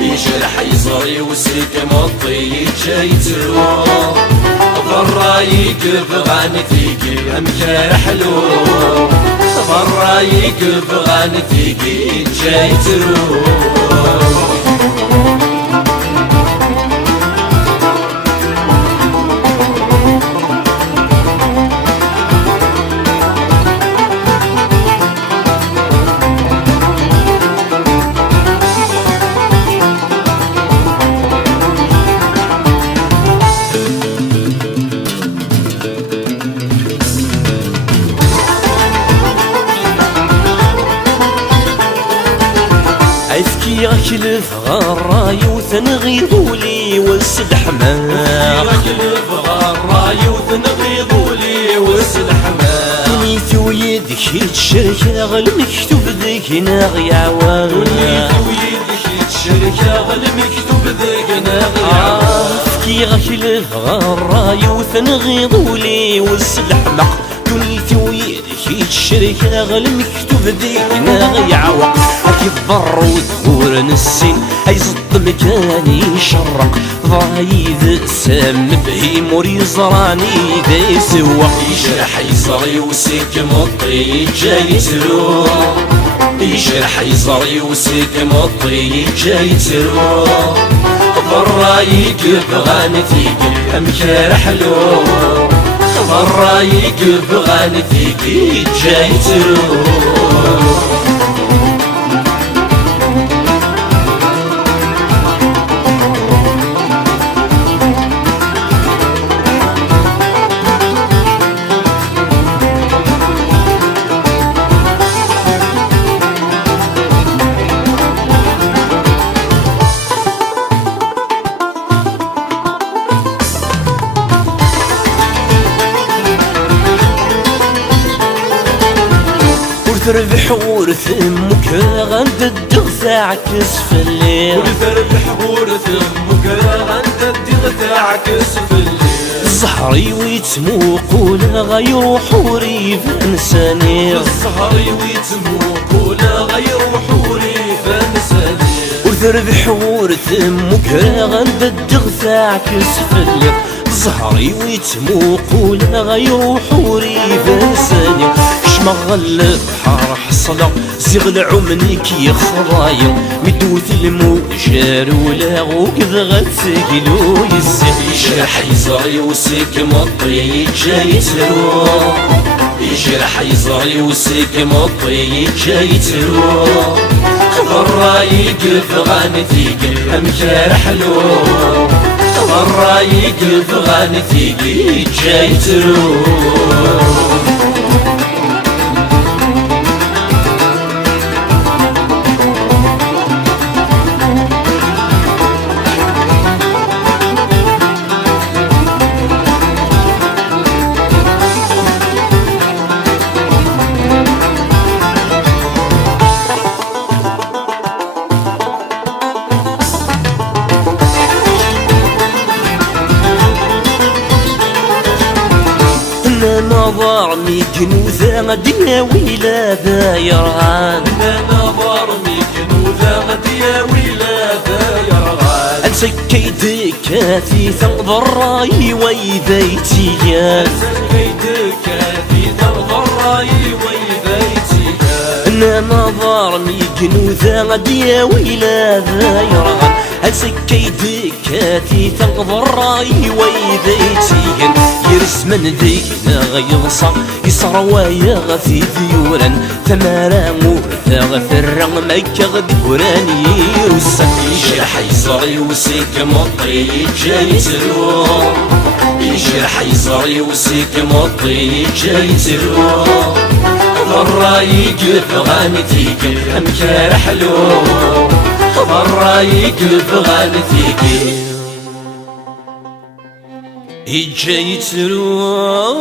يجرح يصري وسك مطي جاي تروح برا يقف غانتيك امكار حلو برا يقف غانتيك جاي تروح عفكي غكلف غراي وثنغيضولي والسلحماق غكلف غراي وثنغيضولي والسلحماق دنيتي ويدك يتشركا غالمكتوب ذيك ناغي عوان دنيتي ويدك يتشركا غالمكتوب ذيك ناغي عوان عفكي غكلف غراي وثنغيضولي والسلحماق دنيتي ويدك يتشركا غالمكتوب ذيك ناغي عوان يضر وذكور السن هيزط مكاني يشرق ضايد سام بهيم وريزراني ذا يسوق يجرح يصري وسك مطي جاي تروح يجرح يصري وسك مطي جاي تروح برا يقف غانتيك امكار حلو برا يقف غانتيك جاي تروح تربح ورثمك غند الدغثاع كسف الليل وتربح ورثمك غند الدغثاع كسف الليل الزهري ويتموق ولا غير حوري فانسانير الزهري ويتموق ولا غير حوري فانسانير وتربح ورثمك غند الدغثاع كسف الليل زهري ويتموق ولا غير حوري فانسانير شمغل بحر حصلة زغ العمنك يخضايا مدوث الموجار ولا غوكذ غتسقلو يزيح يجرح يزري وسك مطي جاي تروح يجرح يزري وسك مطي جاي تروح برا يقف غانتيك امكار حلو برا يقف غانتيك جاي تروح نظر ميكن وذا غديا ويلا دايران نظر ميكن وذا غديا ويلا دايران انسكيدك كافي تنظر راي ويبيتيا انسكيدك كافي تنظر راي ويبيتيا نظر ميكن وذا غديا ويلا دايران انسكيدك كافي تنظر راي ويبيتيا يرس من دينا غيظصا يصروايا غفي ذيورا ثمارا تغفر مكة غدوراني يجرح يصغي وسيك مطي جاي تروح يجرح يصغي وسيك مطي جاي تروح مرة يقلب غانتيك مكار حلو مرة يقلب غانتيك جاي تروح